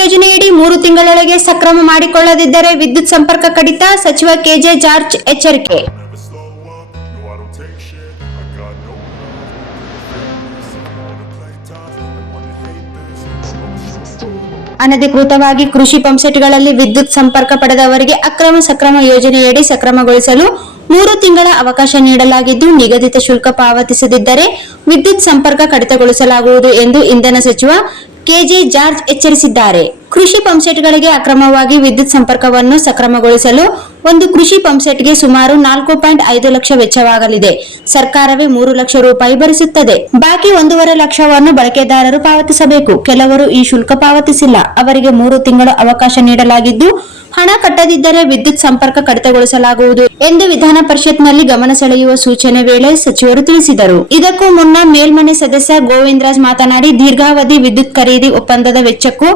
ಯೋಜನೆಯಡಿ 3 ತಿಂಗಳೊಳಗೆ ಸಕ್ರಮ ಮಾಡಿಕೊಳ್ಳದಿದ್ದರೆ ವಿದ್ಯುತ್ ಸಂಪರ್ಕ ಕಡಿತ. ಸಚಿವ ಕೆಜೆ ಜಾರ್ಜ್ ಎಚ್ಚರಿಕೆ. ಅನಧಿಕೃತವಾಗಿ ಕೃಷಿ ಪಂಪ್ಸೆಟ್ಗಳಲ್ಲಿ ವಿದ್ಯುತ್ ಸಂಪರ್ಕ ಪಡೆದವರಿಗೆ ಅಕ್ರಮ ಸಕ್ರಮ ಯೋಜನೆಯಡಿ ಸಕ್ರಮಗೊಳಿಸಲು 3 ತಿಂಗಳ ಅವಕಾಶ ನೀಡಲಾಗಿದ್ದು, ನಿಗದಿತ ಶುಲ್ಕ ಪಾವತಿಸದಿದ್ದರೆ ವಿದ್ಯುತ್ ಸಂಪರ್ಕ ಕಡಿತಗೊಳಿಸಲಾಗುವುದು ಎಂದು ಇಂಧನ ಸಚಿವ ಕೆಜೆ ಜಾರ್ಜ್ ಎಚ್ಚರಿಸಿದ್ದಾರೆ. ಕೃಷಿ ಪಂಪ್ಸೆಟ್ಗಳಿಗೆ ಅಕ್ರಮವಾಗಿ ವಿದ್ಯುತ್ ಸಂಪರ್ಕವನ್ನು ಸಕ್ರಮಗೊಳಿಸಲು ಒಂದು ಕೃಷಿ ಪಂಪ್ಸೆಟ್ಗೆ ಸುಮಾರು 4.5 ಲಕ್ಷ ವೆಚ್ಚವಾಗಲಿದೆ. ಸರ್ಕಾರವೇ 3 ಲಕ್ಷ ರೂಪಾಯಿ ಭರಿಸುತ್ತದೆ. ಬಾಕಿ 1.5 ಲಕ್ಷವನ್ನು ಬಳಕೆದಾರರು ಪಾವತಿಸಬೇಕು. ಕೆಲವರು ಈ ಶುಲ್ಕ ಪಾವತಿಸಿಲ್ಲ. ಅವರಿಗೆ 3 ತಿಂಗಳ ಅವಕಾಶ ನೀಡಲಾಗಿದ್ದು, ಹಣ ಕಟ್ಟದಿದ್ದರೆ ವಿದ್ಯುತ್ ಸಂಪರ್ಕ ಕಡಿತಗೊಳಿಸಲಾಗುವುದು ಎಂದು ವಿಧಾನ ಪರಿಷತ್ನಲ್ಲಿ ಗಮನ ಸೆಳೆಯುವ ಸೂಚನೆ ವೇಳೆ ಸಚಿವರು ತಿಳಿಸಿದರು. ಇದಕ್ಕೂ ಮುನ್ನ ಮೇಲ್ಮನೆ ಸದಸ್ಯ ಗೋವಿಂದರಾಜ್ ಮಾತನಾಡಿ, ದೀರ್ಘಾವಧಿ ವಿದ್ಯುತ್ ಖರೀದಿ ಒಪ್ಪಂದದ ವೆಚ್ಚಕ್ಕೂ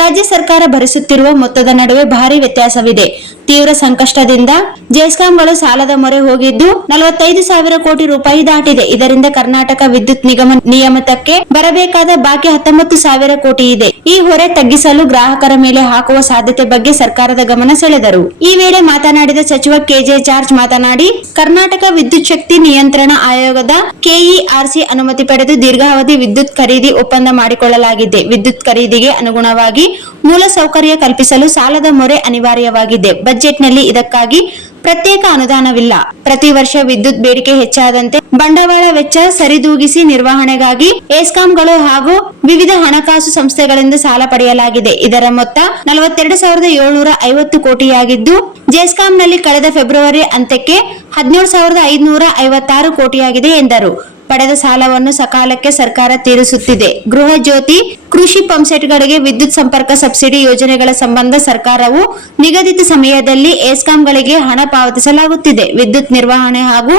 ರಾಜ್ಯ ಸರ್ಕಾರ ಭರಿಸುತ್ತಿರುವ ಮೊತ್ತದ ನಡುವೆ ಭಾರಿ ವ್ಯತ್ಯಾಸವಿದೆ. ತೀವ್ರ ಸಂಕಷ್ಟದಿಂದ ಜೆಸ್ಕಾಂಗಳು ಸಾಲದ ಮೊರೆ ಹೋಗಿದ್ದು 45,000 ಕೋಟಿ ರೂಪಾಯಿ ದಾಟಿದೆ. ಇದರಿಂದ ಕರ್ನಾಟಕ ವಿದ್ಯುತ್ ನಿಗಮ ನಿಯಮಿತಕ್ಕೆ ಬರಬೇಕಾದ ಬಾಕಿ 19,000 ಕೋಟಿ ಇದೆ. ಈ ಹೊರೆ ತಗ್ಗಿಸಲು ಗ್ರಾಹಕರ ಮೇಲೆ ಹಾಕುವ ಸಾಧ್ಯತೆ ಬಗ್ಗೆ ಸರ್ಕಾರದ ಗಮನ ಸೆಳೆದರು. ಈ ವೇಳೆ ಮಾತನಾಡಿದ ಸಚಿವ ಕೆಜೆ ಜಾರ್ಜ್ ಮಾತನಾಡಿ, ಕರ್ನಾಟಕ ವಿದ್ಯುತ್ ಶಕ್ತಿ ನಿಯಂತ್ರಣ ಆಯೋಗದ ಕೆಇಆರ್ಸಿ ಅನುಮತಿ ಪಡೆದು ದೀರ್ಘಾವಧಿ ವಿದ್ಯುತ್ ಖರೀದಿ ಒಪ್ಪಂದ ಮಾಡಿಕೊಳ್ಳಲಾಗಿದೆ. ವಿದ್ಯುತ್ ಖರೀದಿಗೆ ಅನುಗುಣವಾಗಿ ಮೂಲಸೌಕರ್ಯ ಕಲ್ಪಿಸಲು ಸಾಲದ ಮೊರೆ ಅನಿವಾರ್ಯವಾಗಿದೆ. ಬಜೆಟ್ನಲ್ಲಿ ಇದಕ್ಕಾಗಿ ಪ್ರತ್ಯೇಕ ಅನುದಾನವಿಲ್ಲ. ಪ್ರತಿ ವರ್ಷ ವಿದ್ಯುತ್ ಬೇಡಿಕೆ ಹೆಚ್ಚಾದಂತೆ ಬಂಡವಾಳ ವೆಚ್ಚ ಸರಿದೂಗಿಸಿ ನಿರ್ವಹಣೆಗಾಗಿ ಎಸ್ಕಾಂಗಳು ಹಾಗೂ ವಿವಿಧ ಹಣಕಾಸು ಸಂಸ್ಥೆಗಳಿಂದ ಸಾಲ ಪಡೆಯಲಾಗಿದೆ. ಇದರ ಮೊತ್ತ 42,750 ಕೋಟಿಯಾಗಿದ್ದು, ಜೆಸ್ಕಾಂನಲ್ಲಿ ಕಳೆದ ಫೆಬ್ರವರಿ ಅಂತ್ಯಕ್ಕೆ 17,556 ಕೋಟಿಯಾಗಿದೆ ಎಂದರು. ಪಡೆದ ಸಾಲವನ್ನು ಸಕಾಲಕ್ಕೆ ಸರ್ಕಾರ ತೀರಿಸುತ್ತಿದೆ. ಗೃಹ ಜ್ಯೋತಿ ಕೃಷಿ ಪಂಪ್ಸೆಟ್ಗಳಿಗೆ ವಿದ್ಯುತ್ ಸಂಪರ್ಕ ಸಬ್ಸಿಡಿ ಯೋಜನೆಗಳ ಸಂಬಂಧ ಸರ್ಕಾರವು ನಿಗದಿತ ಸಮಯದಲ್ಲಿ ಎಸ್ಕಾಂಗಳಿಗೆ ಹಣ ಪಾವತಿಸಲಾಗುತ್ತಿದೆ. ವಿದ್ಯುತ್ ನಿರ್ವಹಣೆ ಹಾಗೂ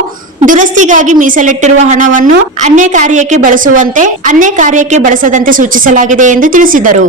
ದುರಸ್ತಿಗಾಗಿ ಮೀಸಲಿಟ್ಟಿರುವ ಹಣವನ್ನು ಅನ್ಯ ಕಾರ್ಯಕ್ಕೆ ಬಳಸದಂತೆ ಸೂಚಿಸಲಾಗಿದೆ ಎಂದು ತಿಳಿಸಿದರು.